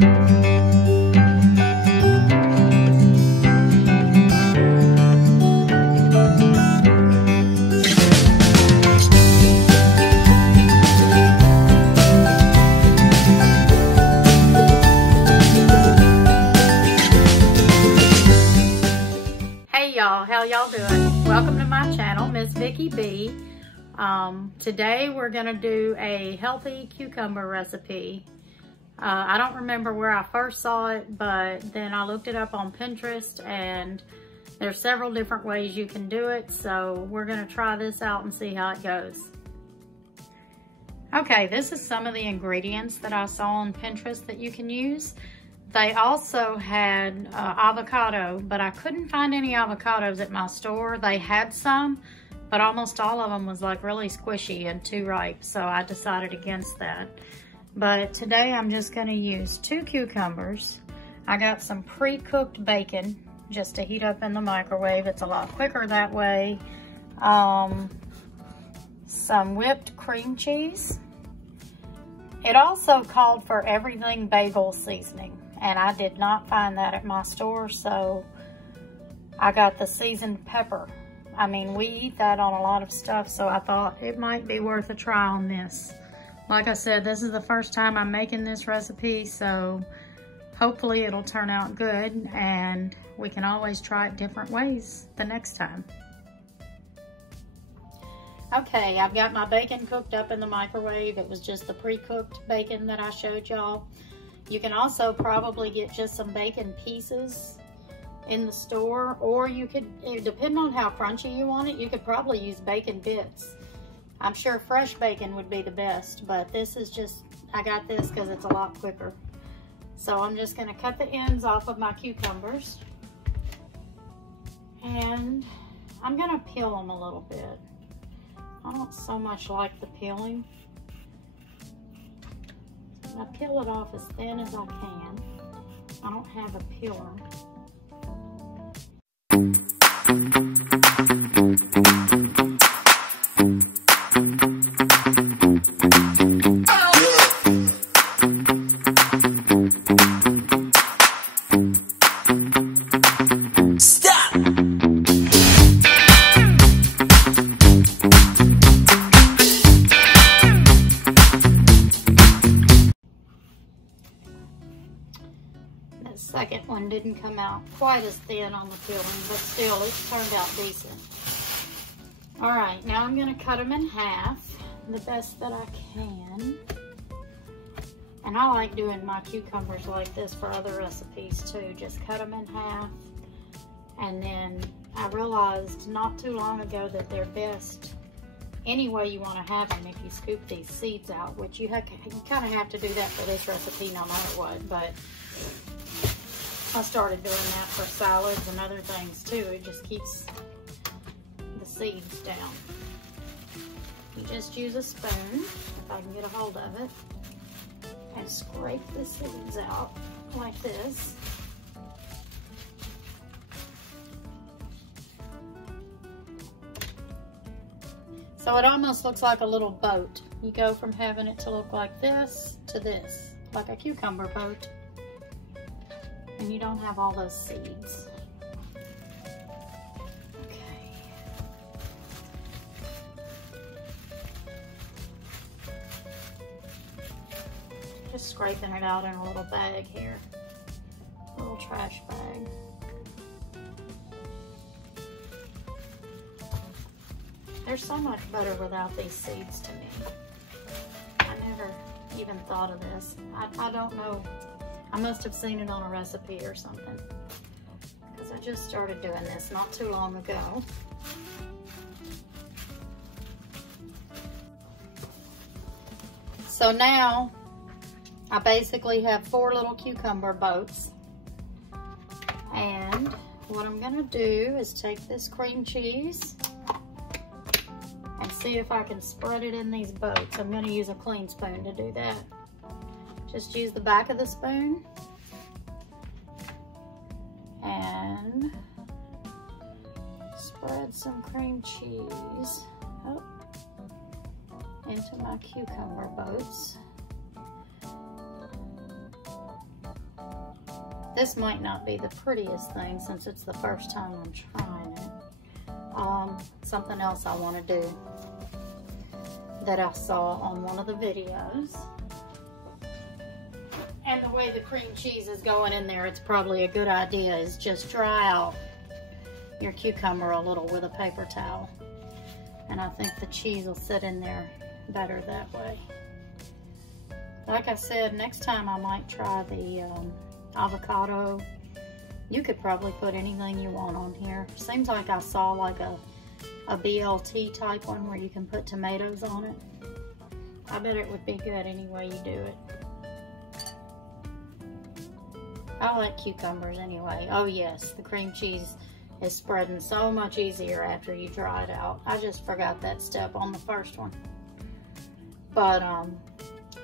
How y'all doing? Welcome to my channel, Miss Vicki B. Today we're gonna do a healthy cucumber recipe. I don't remember where I first saw it, but then I looked it up on Pinterest and there's several different ways you can do it. So we're gonna try this out and see how it goes. Okay, this is some of the ingredients that I saw on Pinterest that you can use. They also had avocado, but I couldn't find any avocados at my store. They had some, but almost all of them was like really squishy and too ripe, so I decided against that. But today I'm just gonna use 2 cucumbers. I got some pre-cooked bacon just to heat up in the microwave. It's a lot quicker that way. Some whipped cream cheese. It also called for everything bagel seasoning, and I did not find that at my store, so I got the seasoned pepper. I mean, we eat that on a lot of stuff, so I thought it might be worth a try on this. Like I said, this is the first time I'm making this recipe, so hopefully it'll turn out good, and we can always try it different ways the next time. Okay, I've got my bacon cooked up in the microwave. It was just the pre-cooked bacon that I showed y'all. You can also probably get just some bacon pieces in the store, or you could, depending on how crunchy you want it, you could probably use bacon bits. I'm sure fresh bacon would be the best, but this is just, I got this because it's a lot quicker. So I'm just gonna cut the ends off of my cucumbers, and I'm gonna peel them a little bit. I don't so much like the peeling. I peel it off as thin as I can. I don't have a peeler. Second one didn't come out quite as thin on the peeling, but still it's turned out decent. All right, now I'm gonna cut them in half the best that I can. And I like doing my cucumbers like this for other recipes too. Just cut them in half. And then I realized not too long ago that they're best any way you want to have them if you scoop these seeds out, which you kind of have to do that for this recipe no matter what, but I started doing that for salads and other things too. It just keeps the seeds down. You just use a spoon, if I can get a hold of it, and scrape the seeds out like this. So it almost looks like a little boat. You go from having it to look like this to this, like a cucumber boat. And you don't have all those seeds. Okay. Just scraping it out in a little bag here. A little trash bag. They're so much better without these seeds to me. I never even thought of this. I don't know. I must have seen it on a recipe or something, because I just started doing this not too long ago. So now I basically have 4 little cucumber boats, and what I'm gonna do is take this cream cheese and see if I can spread it in these boats. I'm gonna use a clean spoon to do that. Just use the back of the spoon and spread some cream cheese up into my cucumber boats. This might not be the prettiest thing since it's the first time I'm trying it. Something else I want to do that I saw on one of the videos. And the way the cream cheese is going in there, it's probably a good idea is just dry out your cucumber a little with a paper towel. And I think the cheese will sit in there better that way. Like I said, next time I might try the avocado. You could probably put anything you want on here. Seems like I saw like a BLT type one where you can put tomatoes on it. I bet it would be good any way you do it. I like cucumbers anyway. Oh yes, the cream cheese is spreading so much easier after you dry it out. I just forgot that step on the first one. But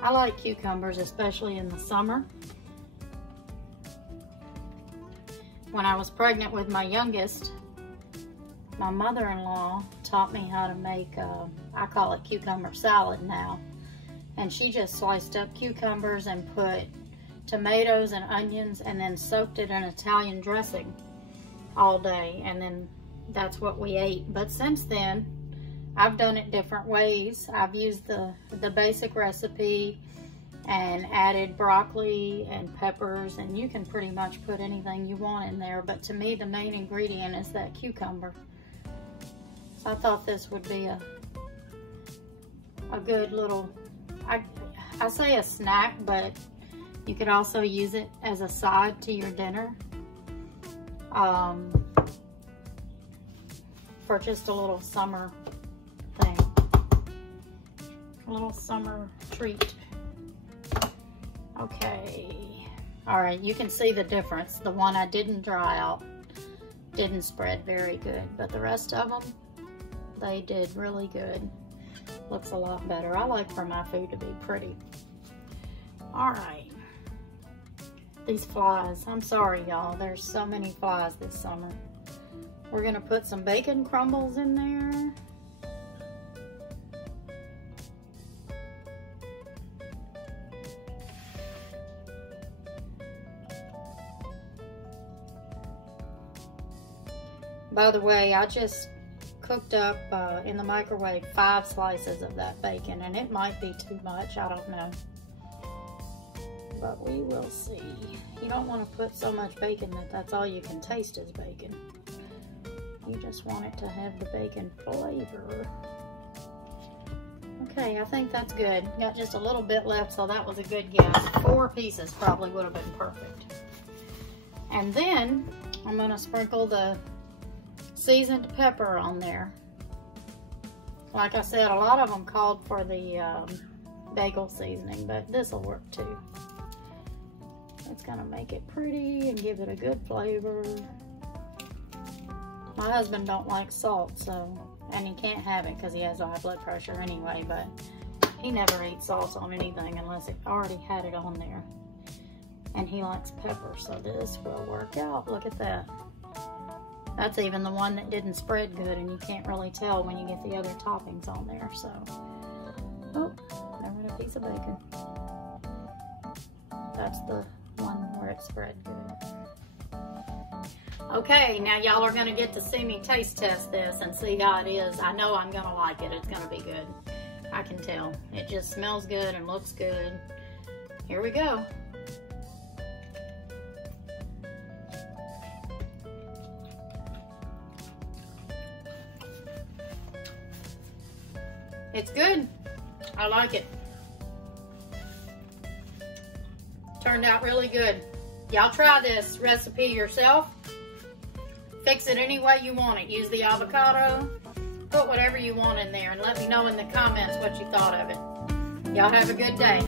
I like cucumbers, especially in the summer. When I was pregnant with my youngest, my mother-in-law taught me how to make, I call it cucumber salad now. And she just sliced up cucumbers and put tomatoes and onions and then soaked it in Italian dressing all day. And then that's what we ate. But since then, I've done it different ways. I've used the basic recipe and added broccoli and peppers, and you can pretty much put anything you want in there. But to me, the main ingredient is that cucumber. So I thought this would be a good little, I say a snack, but you could also use it as a side to your dinner. For just a little summer thing. A little summer treat. Okay. All right, you can see the difference. The one I didn't dry out didn't spread very good, but the rest of them, they did really good. Looks a lot better. I like for my food to be pretty. All right. These flies, I'm sorry y'all, there's so many flies this summer. We're gonna put some bacon crumbles in there. By the way, I just cooked up in the microwave 5 slices of that bacon, and it might be too much, I don't know. But we will see. You don't want to put so much bacon that that's all you can taste is bacon. You just want it to have the bacon flavor. Okay, I think that's good. Got just a little bit left, so that was a good guess. 4 pieces probably would have been perfect. And then I'm gonna sprinkle the seasoned pepper on there. Like I said, a lot of them called for the bagel seasoning, but this will work too. It's gonna make it pretty and give it a good flavor. My husband don't like salt, so, and he can't have it because he has high blood pressure anyway, but he never eats salt on anything unless it already had it on there. And he likes pepper, so this will work out. Look at that. That's even the one that didn't spread good, and you can't really tell when you get the other toppings on there, so. Oh, there went a piece of bacon. That's the one where it spread good. Okay, now y'all are gonna get to see me taste test this and see how it is. I know I'm gonna like it. It's gonna be good. I can tell. It just smells good and looks good. Here we go. It's good. I like it. Turned out really good. Y'all try this recipe yourself. Fix it any way you want it. Use the avocado. Put whatever you want in there and let me know in the comments what you thought of it. Y'all have a good day.